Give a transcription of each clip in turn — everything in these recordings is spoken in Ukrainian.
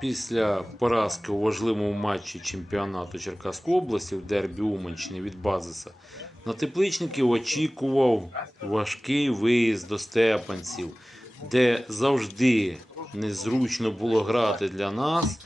Після поразки у важливому матчі чемпіонату Черкаської області в дербі Уманщини від Базиса на тепличників очікував важкий виїзд до Степанців, де завжди незручно було грати для нас.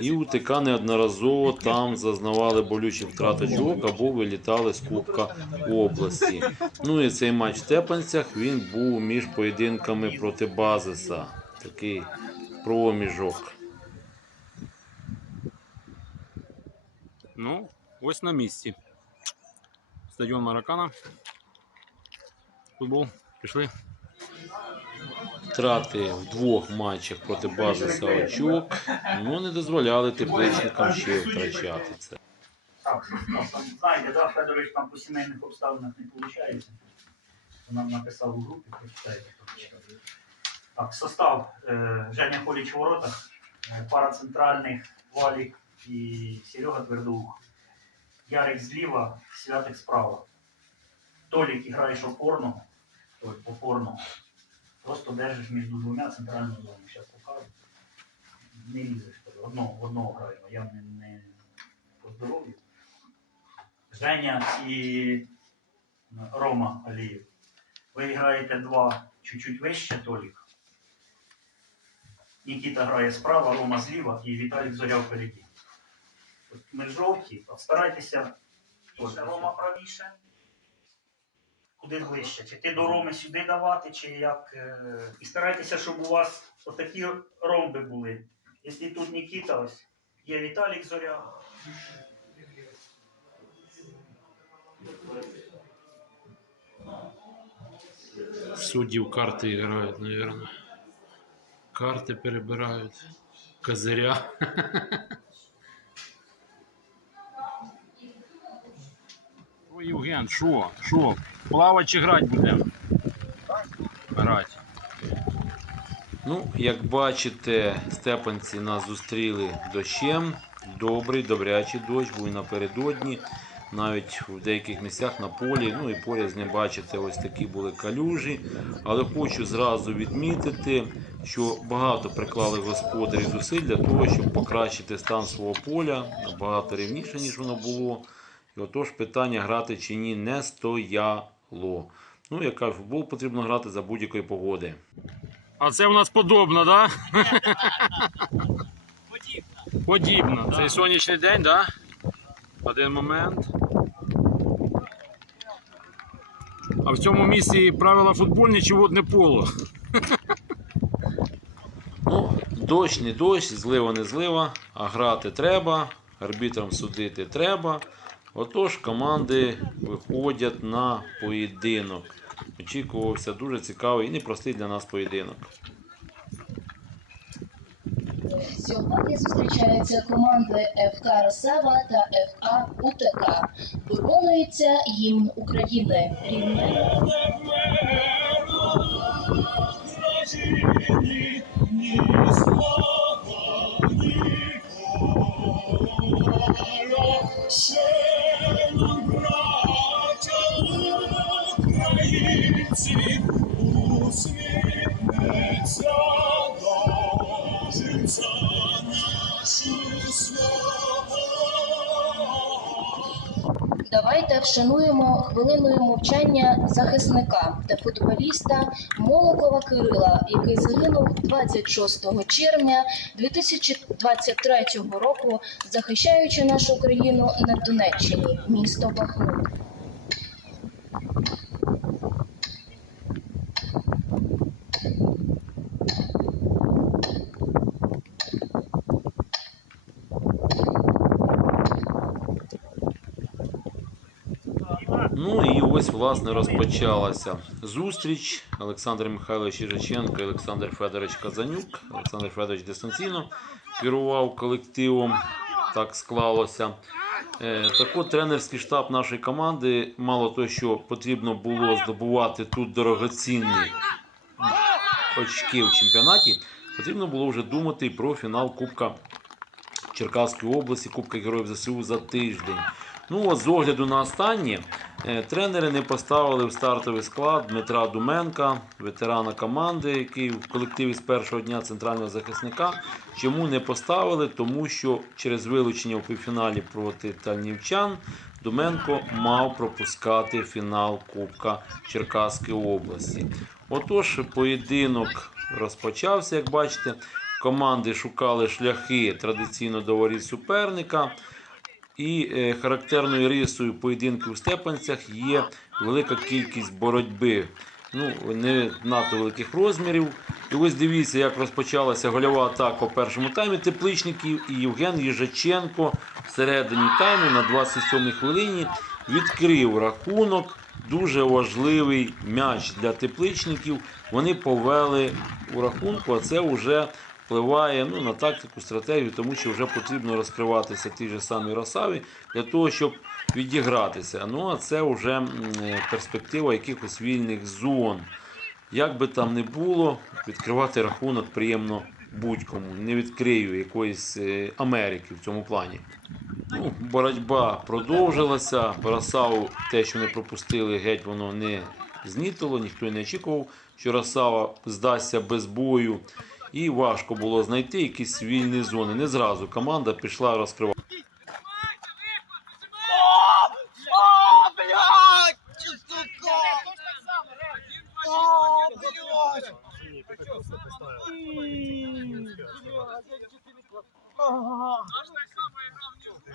І УТК неодноразово там зазнавали болючі втрати очок або вилітали з Кубка області. Ну і цей матч в Степанцях він був між поєдинками проти Базиса. Такий проміжок. Ну, ось на місці. Стадіон Маракана. Футбол. Пішли. Втрати в двох матчах проти Базиса очок ну, не дозволяли тепличникам ще втрачати це. Знаєте, да, Федорович там по сімейних обставинах не виходить. Нам написав у групі, прочитайте. прочитайте. Так, состав. Е, Женя Холіч у воротах, е, пара центральних, Валік і Серега Твердоух. Ярик зліва, Святик справа. Толік граєш опорно, ой, опорно. Просто держиш між двома центральними зонами. Зараз покажу. Не лізеш. Одного, одного граємо. Я не, не по здоров'ю. Женя і Рома Алієв. Ви граєте два чуть-чуть вище Толік. Нікіта грає справа, Рома зліва і Віталік Зоря впереді. Ми старайтеся Рома правіше. Куди ближче? Чи ти до Роми сюди давати, чи як. е, І старайтеся, щоб у вас отакі ромби були. Якщо тут Нікіта, ось є Віталік Зоря. Суддів карти грають, мабуть. Карти перебирають. Козиря. О, Євген, що? Що? Плавати чи грати будемо? Грати. Ну, як бачите, степанці нас зустріли дощем. Добрий, добрячий дощ, був і напередодні. Навіть в деяких місцях на полі. Ну і поряд ним бачите, ось такі були калюжі. Але хочу зразу відмітити, що багато приклали господарі зусиль для того, щоб покращити стан свого поля набагато рівніше, ніж воно було. Отож питання грати чи ні не стояло. Ну, як кажуть, футбол потрібно грати за будь-якої погоди. А це в нас подобно, так? Да? Подібно. Подібно. Цей сонячний день, так? Да? Один момент. А в цьому місці правила футбольні чи водне поло. Ну, дощ не дощ, злива не злива, а грати треба, арбітрам судити треба. Отож, команди виходять на поєдинок. Очікувався дуже цікавий і непростий для нас поєдинок. Сьогодні зустрічаються команди ФК Росава та ФК УТК. Виконується гімн України. Рівне. Усміхнеться вшануємо хвилиною мовчання захисника та футболіста Молокова Кирила, який загинув 26 червня 2023 року, захищаючи нашу країну на Донеччині, місто Бахмут. Ну і ось власне розпочалася зустріч. Олександр Михайлович Іриченко і Олександр Федорович Казанюк. Олександр Федорович дистанційно керував колективом. Так склалося. Е, Так от тренерський штаб нашої команди, мало того, що потрібно було здобувати тут дорогоцінні очки в чемпіонаті, потрібно було вже думати про фінал Кубка Черкаської області, Кубка Героїв ЗСУ за тиждень. Ну, от з огляду на останнє, Тренери не поставили в стартовий склад Дмитра Думенка, ветерана команди, який в колективі з першого дня центрального захисника. Чому не поставили? Тому що через вилучення у півфіналі проти Тальнівчан Думенко мав пропускати фінал Кубка Черкаської області. Отож, поєдинок розпочався, як бачите. Команди шукали шляхи традиційно до воріт суперника. І е, характерною рисою поєдинків у Степанцях є велика кількість боротьби. Ну, не надто великих розмірів. І ось дивіться, як розпочалася гольова атака у першому таймі тепличників. І Євген Їжаченко всередині тайму на 27-й хвилині відкрив рахунок. Дуже важливий м'яч для тепличників. Вони повели у рахунку, а це вже впливає ну, на тактику, стратегію, тому що вже потрібно розкриватися ті ж самі Росаві для того, щоб відігратися. Ну а це вже перспектива якихось вільних зон. Як би там не було, відкривати рахунок приємно будь-кому. Не відкрию якоїсь е, Америки в цьому плані. Ну, боротьба продовжилася. Росаву те, що не пропустили, геть воно не знітило, ніхто не очікував, що Росава здасться без бою. І важко було знайти якісь вільні зони. Не зразу команда пішла розкривати. А, блядь! Сука! А, блядь! М, а,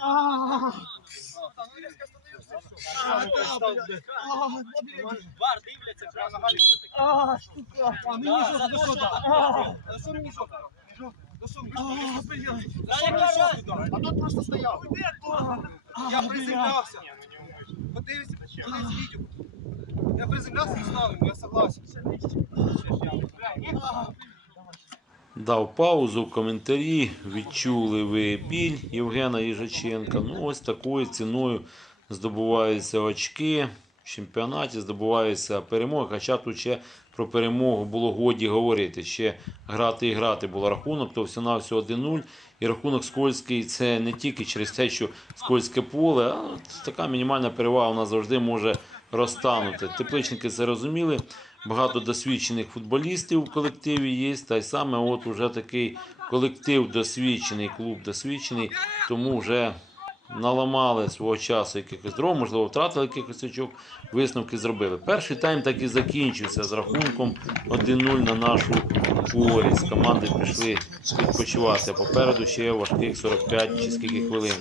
а. А, мені жовто, до що там? А, а що мені? А, тут просто стояв. Я приземлявся. Подивися, подивись відео. Я приземлявся і став йому, я согласен. Дав паузу в коментарі, відчули ви біль Євгена Їжаченка. Ну, ось такою ціною здобуваються очки в чемпіонаті, здобуваються перемоги. Хоча тут ще про перемогу було годі говорити. Ще грати і грати було рахунок, то всього всього 1-0. І рахунок скользький це не тільки через те, що скользьке поле, а така мінімальна перевага у нас завжди може розтанути. Тепличники це розуміли. Багато досвідчених футболістів в колективі є. Та й саме от уже такий колектив досвідчений, клуб досвідчений, тому вже наламали свого часу якихось дров, можливо, втратили якихось очок, висновки зробили. Перший тайм так і закінчився з рахунком 1-0 на нашу користь. Команди пішли відпочивати. Попереду ще важких 45 чи скільки хвилин.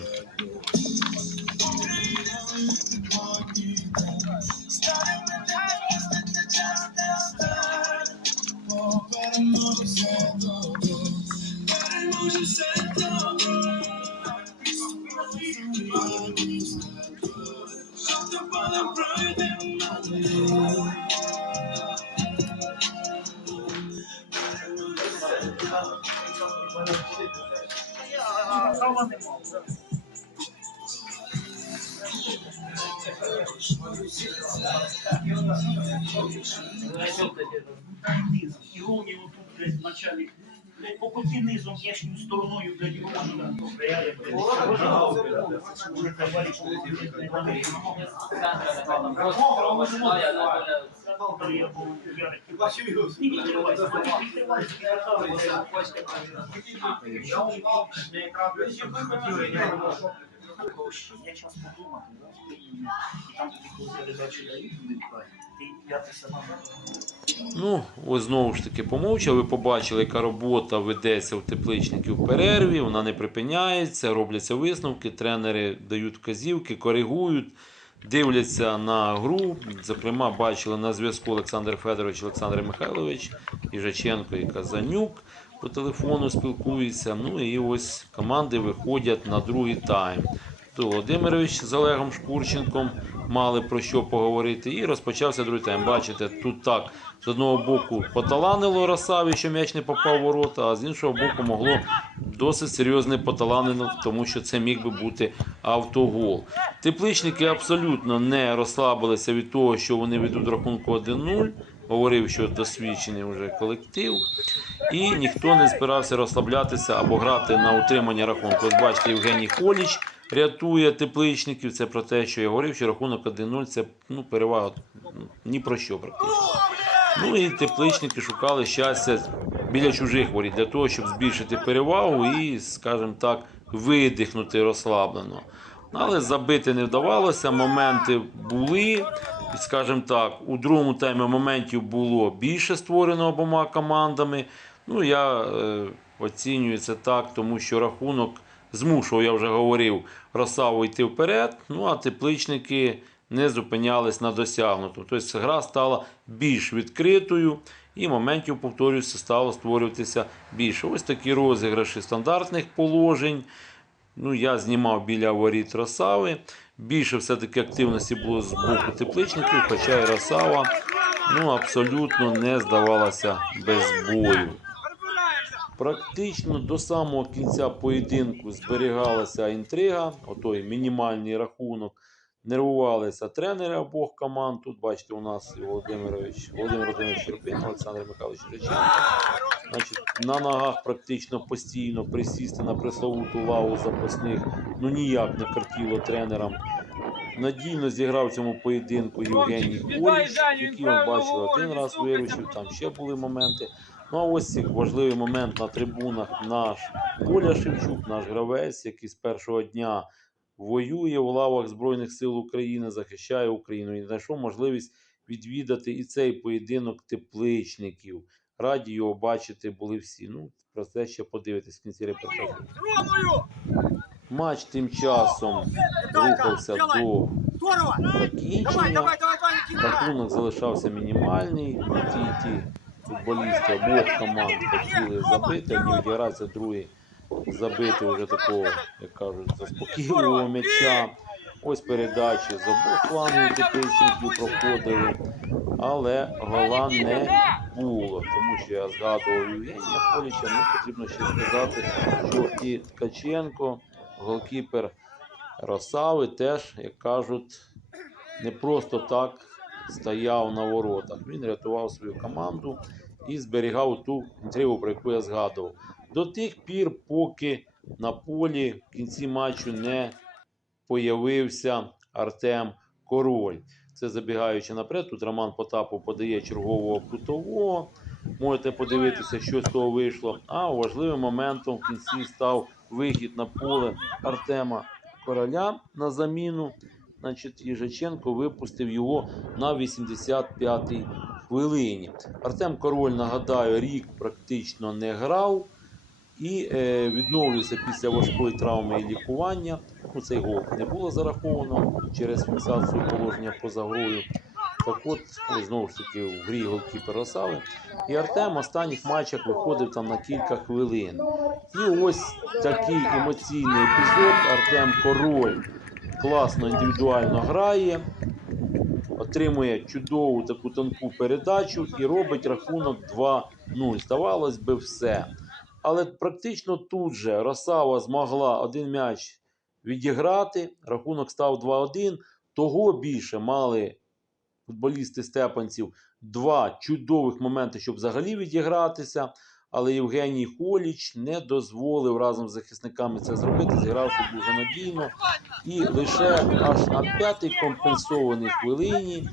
Низом. І ровні отут, блядь, в началі. Блядь, покоти низом, внешньою стороною, блядь, простояє, блядь. Уже товарі, Я час подумати, і там тобі коли передачі дають, ти п'ятися назад. Ну, ось знову ж таки помовчали, ви побачили, яка робота ведеться у тепличників в перерві, вона не припиняється, робляться висновки, тренери дають вказівки, коригують, дивляться на гру. Зокрема, бачили на зв'язку Олександр Федорович, Олександр Михайлович, Іжаченко і Казанюк по телефону спілкуються. Ну і ось команди виходять на другий тайм. Артур Володимирович з Олегом Шкурченком мали про що поговорити. І розпочався другий тайм. Бачите, тут так з одного боку поталанило Росаві, що м'яч не попав в ворота, а з іншого боку могло досить серйозне поталанило, тому що це міг би бути автогол. Тепличники абсолютно не розслабилися від того, що вони ведуть рахунку 1-0. Говорив, що досвідчений вже колектив, і ніхто не збирався розслаблятися або грати на утримання рахунку. Ось бачите, Євгеній Холіч рятує тепличників. Це про те, що я говорив, що рахунок 1-0 це ну, перевага ну, ні про що практично. Ну і тепличники шукали щастя біля чужих воріт для того, щоб збільшити перевагу і, скажімо так, видихнути розслаблено. Але забити не вдавалося, моменти були. Скажімо так, у другому таймі моментів було більше створено обома командами. Ну, я е, оцінюю це так, тому що рахунок змушував, я вже говорив, Росаву йти вперед. Ну а тепличники не зупинялись на досягнутому. Тобто гра стала більш відкритою, і моментів, повторюся, стало створюватися більше. Ось такі розіграші стандартних положень. Ну, я знімав біля воріт Росави. Більше все-таки активності було з боку тепличників, хоча і Росава ну, абсолютно не здавалася без бою. Практично до самого кінця поєдинку зберігалася інтрига, отой мінімальний рахунок. Нервувалися тренери обох команд. Тут бачите, у нас Володимирович, Володимир Володимирович Щербин, Олександр Михайлович Реченко. Значить, на ногах практично постійно присісти на пресловуту лаву запасних ну ніяк не картіло тренерам. Надійно зіграв цьому поєдинку Євгеній Коліш, який бачили один раз виручив, там ще були моменти. Ну а ось важливий момент на трибунах наш Коля Шевчук, наш гравець, який з першого дня воює в лавах Збройних сил України, захищає Україну і знайшов можливість відвідати і цей поєдинок тепличників. Раді його бачити були всі. Ну, про це ще подивитись в кінці репортажу. Матч тим часом рухався до закінчення. Рахунок залишався мінімальний. Ті, ті футболісти обох команд хотіли забити, одні відігратися, другі забити вже такого, як кажуть, заспокійливого м'яча. Ось передачі з обох флангів тепличників проходили, але гола не було, тому що я згадував Євгенія Поліча. Ну, потрібно ще сказати, що і Ткаченко, голкіпер Росави, теж, як кажуть, не просто так стояв на воротах. Він рятував свою команду і зберігав ту інтригу, про яку я згадував. До тих пір, поки на полі в кінці матчу не появився Артем Король. Це забігаючи наперед. Тут Роман Потапов подає чергового кутового. Можете подивитися, що з того вийшло. А важливим моментом в кінці став вихід на поле Артема Короля на заміну. Значить, Їжаченко випустив його на 85-й хвилині. Артем Король, нагадаю, рік практично не грав і е, відновлювався після важкої травми і лікування. Ну, цей гол не було зараховано через фіксацію положення поза грою. Так от, знову ж таки, в грі голкіпер Росави. І Артем в останніх матчах виходив там на кілька хвилин. І ось такий емоційний епізод. Артем Король класно індивідуально грає, отримує чудову таку тонку передачу і робить рахунок 2-0. Здавалось би, все. Але практично тут же Росава змогла один м'яч відіграти, рахунок став 2-1. Того більше мали футболісти степанців два чудових моменти, щоб взагалі відігратися. Але Євгеній Холіч не дозволив разом з захисниками це зробити, зігравши дуже надійно. І лише аж на п'ятій компенсованій хвилині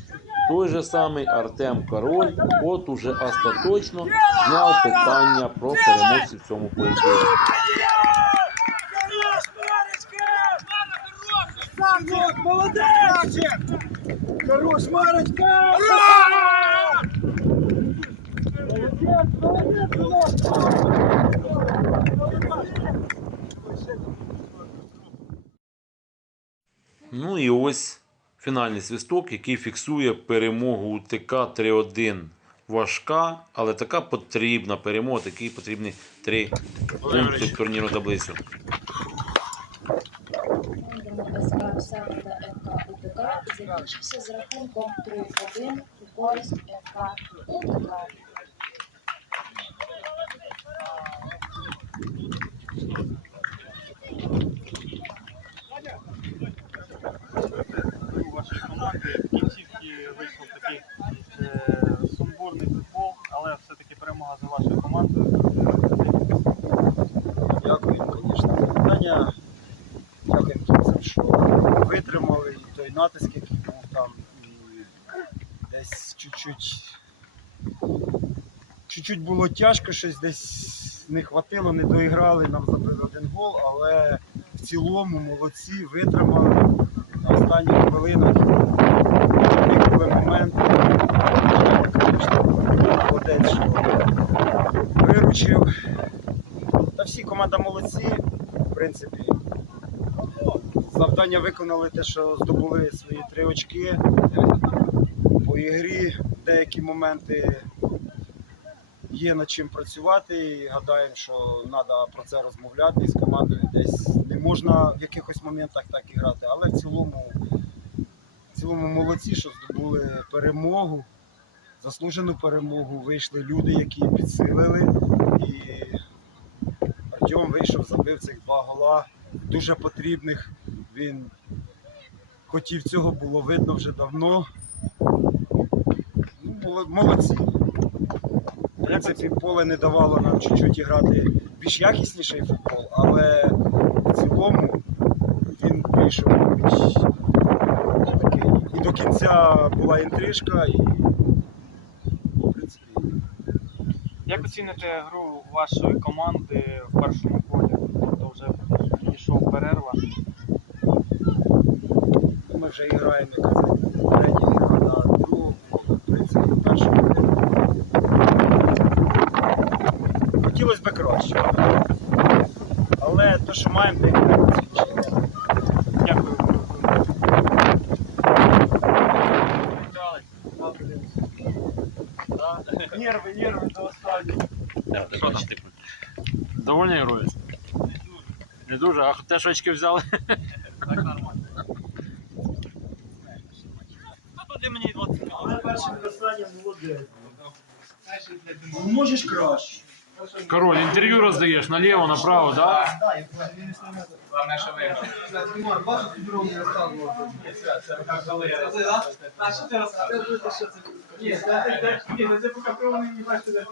той же самий Артем Король, от уже остаточно зняв питання про переможців в цьому поєдинку. Санек, молодец! Хорош, Марочка! Ну і ось фінальний свисток, який фіксує перемогу УТК 3-1. Важка, але така потрібна перемога, такий потрібні три пункти в турнірну таблицю. Закінчився з рахунком 3-1 у користь ФК УТК. у вашої команди. В кінцівці вийшов такий е, сумбурний футбол, але все-таки перемога за вашою командою. Дякую, звісно, за питання. Дякую за чуть-чуть. Чуть-чуть було тяжко, щось десь не хватило, не доіграли, нам забили один гол, але в цілому молодці, витримали на останніх хвилинах. Виникли молодець, що виручив. Та всі команда молодці, в принципі. Завдання виконали те, що здобули свої три очки. По ігрі деякі моменти є над чим працювати і гадаємо, що треба про це розмовляти з командою. Десь не можна в якихось моментах так і грати, але в цілому, в цілому молодці, що здобули перемогу, заслужену перемогу. Вийшли люди, які підсилили. І Артем вийшов, забив цих два гола, дуже потрібних. Він хотів цього, було видно вже давно. Ну, молодці. Принципі, поле не давало нам чуть-чуть грати більш якісніший футбол, але в цілому він вийшов більш такий. І до кінця була інтрижка, і в принципі. Як оціните гру вашої команди в першому колі? Тобто вже пішов перерва. Ми вже граємо, як казати, третя гра на другу, в принципі, першу. Хотілося б краще. Але те, що маємо, те й. Дякую. Нерви, нерви до останнього. Там? Довольний герою? Не дуже, а те, що очки взяли. Але першим касанням молодець. Ну, можеш краще. Король, інтерв'ю роздаєш наліво, направо, так? Ні, це поки не бачите, де